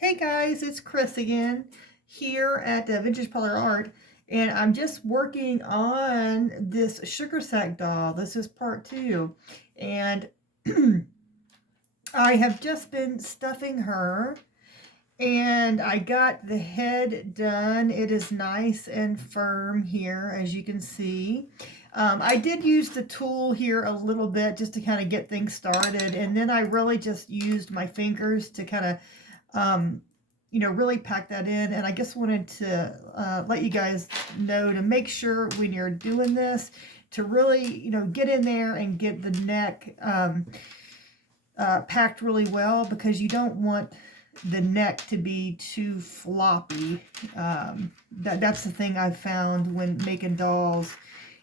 Hey guys, it's Chris again here at Vintage Parlor Art, and I'm just working on this sugar sack doll. This is part two, and I have just been stuffing her, and I got the head done. It is nice and firm here, as you can see. I did use the tool here a little bit just to kind of get things started, and then I really just used my fingers to kind of um, really pack that in. And I just wanted to let you guys know to make sure when you're doing this to really, get in there and get the neck packed really well, because you don't want the neck to be too floppy. That's the thing I've found when making dolls,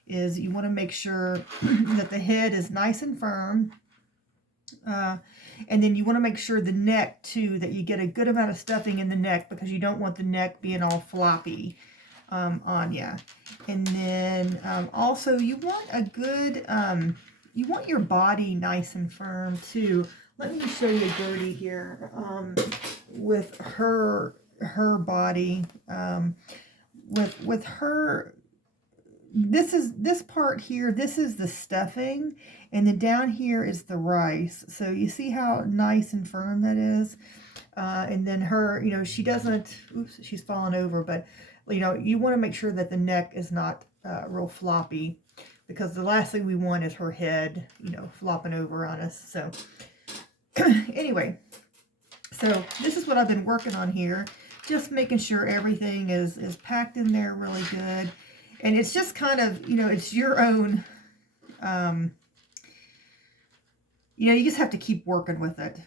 is you want to make sure that the head is nice and firm. And then you want to make sure the neck too, that you get a good amount of stuffing in the neck, because you don't want the neck being all floppy on you. And then also you want a good, you want your body nice and firm too. Let me show you Gertie here with her body. With her, this part here, this is the stuffing, and then down here is the rice. So you see how nice and firm that is. And then her, she doesn't, oops, she's fallen over, but you want to make sure that the neck is not real floppy, because the last thing we want is her head, flopping over on us. So anyway, so this is what I've been working on here, just making sure everything is packed in there really good. And it's just kind of, it's your own, you just have to keep working with it.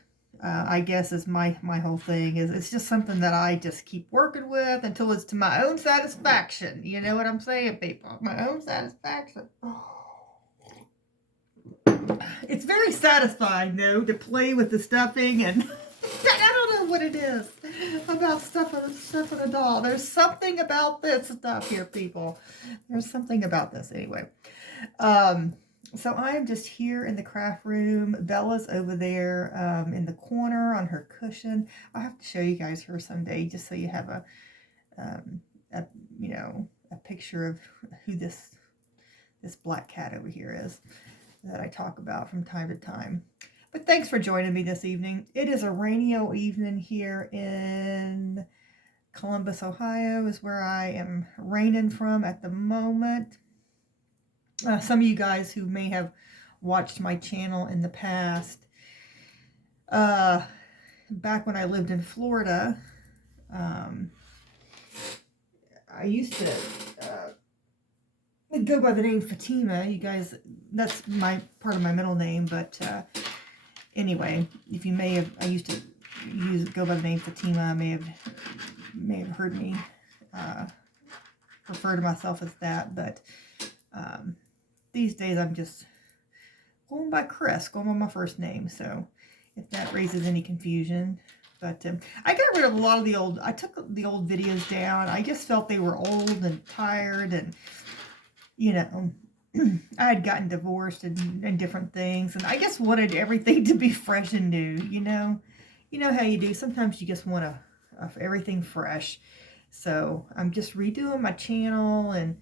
I guess is my whole thing, is it's just something that I just keep working with until it's to my own satisfaction. You know what I'm saying, people? My own satisfaction. It's very satisfying, though, to play with the stuffing, and I don't know what it is about stuffing a doll. There's something about this stuff here, people. There's something about this. Anyway, so I'm just here in the craft room. Bella's over there in the corner on her cushion. I'll have to show you guys her someday, just so you have a picture of who this black cat over here is that I talk about from time to time. But thanks for joining me this evening. It is a rainy evening here in Columbus, Ohio, is where I am raining from at the moment. Some of you guys who may have watched my channel in the past, back when I lived in Florida, I used to go by the name Fatima. You guys, that's my part of my middle name, but anyway, if you may have, I used to go by the name Fatima. May have heard me refer to myself as that, but these days I'm just going by Chris, going by my first name. So if that raises any confusion. But I got rid of a lot of the old, I took the old videos down. I just felt they were old and tired, and I had gotten divorced and different things, and I just wanted everything to be fresh and new. You know how you do. Sometimes you just want everything fresh. So I'm just redoing my channel and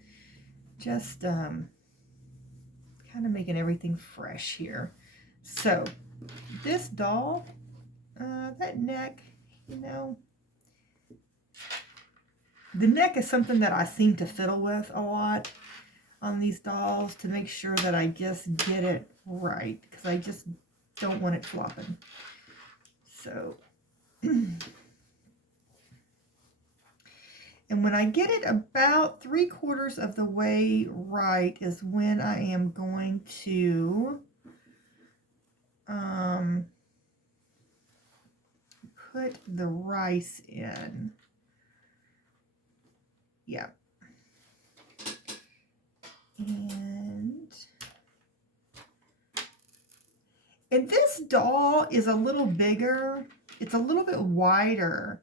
just kind of making everything fresh here. So this doll, that neck, the neck is something that I seem to fiddle with a lot on these dolls, to make sure that I just get it right, because I just don't want it flopping. So and when I get it about 3/4 of the way right is when I am going to put the rice in. Yeah. And this doll is a little bigger. It's a little bit wider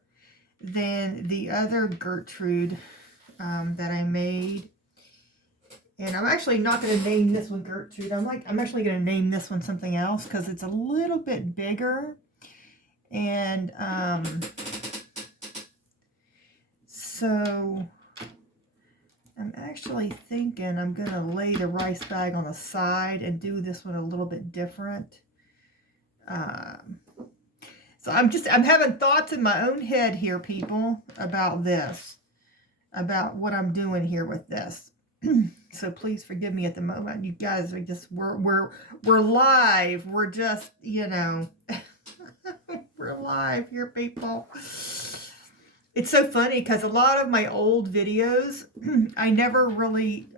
than the other Gertrude that I made. And I'm actually not going to name this one Gertrude. I'm actually going to name this one something else, because it's a little bit bigger. And So I'm actually thinking I'm going to lay the rice bag on the side and do this one a little bit different. So I'm having thoughts in my own head here, people, about this, about what I'm doing here with this. So please forgive me at the moment. You guys are just, we're live. We're just, you know, we're live here, people. It's so funny because a lot of my old videos, I never really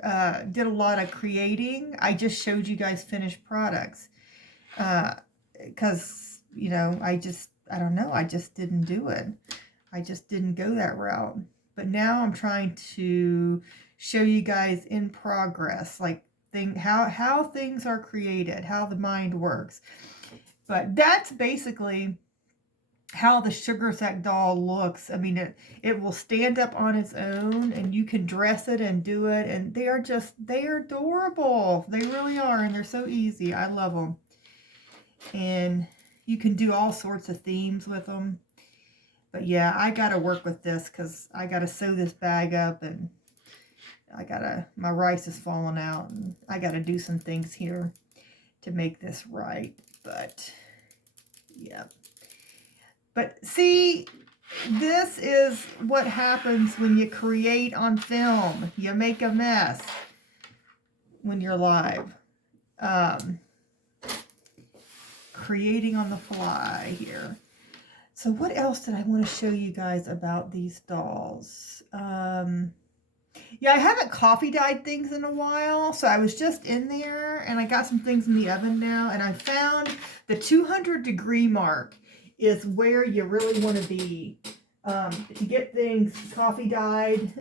did a lot of creating. I just showed you guys finished products. Because, you know, I don't know, I just didn't do it. I just didn't go that route. But now I'm trying to show you guys in progress, like how things are created, how the mind works. But that's basically how the Sugar Sack doll looks. I mean, it will stand up on its own, and you can dress it and do it, and they're adorable. They really are, and they're so easy. I love them. And you can do all sorts of themes with them. But yeah, I gotta work with this because I gotta sew this bag up, and my rice is falling out, and I gotta do some things here to make this right. But yeah. But see, this is what happens when you create on film. You make a mess when you're live. Creating on the fly here. So what else did I want to show you guys about these dolls? Yeah, I haven't coffee dyed things in a while, so I was just in there, and I got some things in the oven now, and I found the 200-degree mark is where you really want to be to get things coffee dyed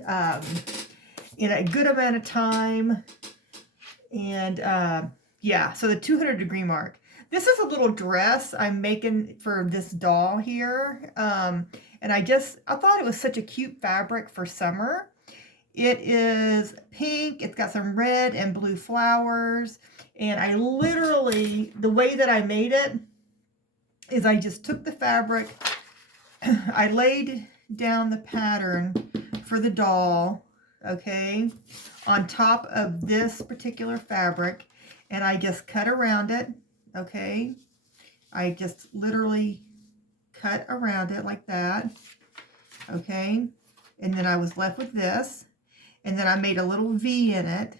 in a good amount of time. And yeah, so the 200-degree mark. This is a little dress I'm making for this doll here. And I thought it was such a cute fabric for summer. It is pink. It's got some red and blue flowers. And I literally, the way that I made it is I just took the fabric, I laid down the pattern for the doll, okay, on top of this particular fabric, and I just cut around it, okay. I just literally cut around it like that, okay, and then I was left with this, and then I made a little V in it,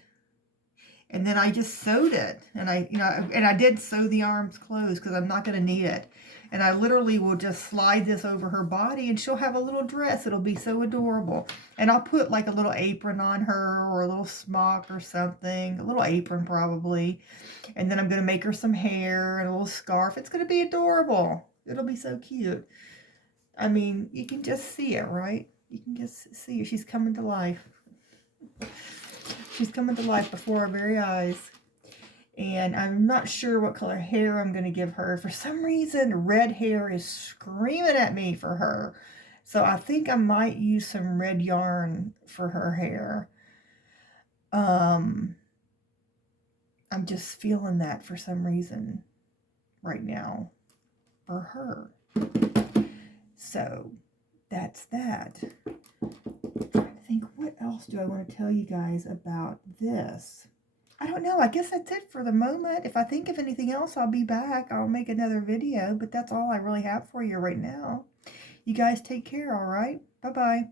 and then I just sewed it, and I did sew the arms closed because I'm not going to need it. And I literally will just slide this over her body, and she'll have a little dress. It'll be so adorable. And I'll put like a little apron on her, or a little smock or something, a little apron probably. And then I'm going to make her some hair and a little scarf. It's going to be adorable. It'll be so cute. I mean, you can just see it, right? You can just see her. She's coming to life. She's coming to life before our very eyes. And I'm not sure what color hair I'm going to give her. For some reason, red hair is screaming at me for her. So I think I might use some red yarn for her hair. I'm just feeling that for some reason right now for her. So that's that. I think, what else do I want to tell you guys about this? I don't know. I guess that's it for the moment. If I think of anything else, I'll be back. I'll make another video, but that's all I really have for you right now. You guys take care, all right? Bye-bye.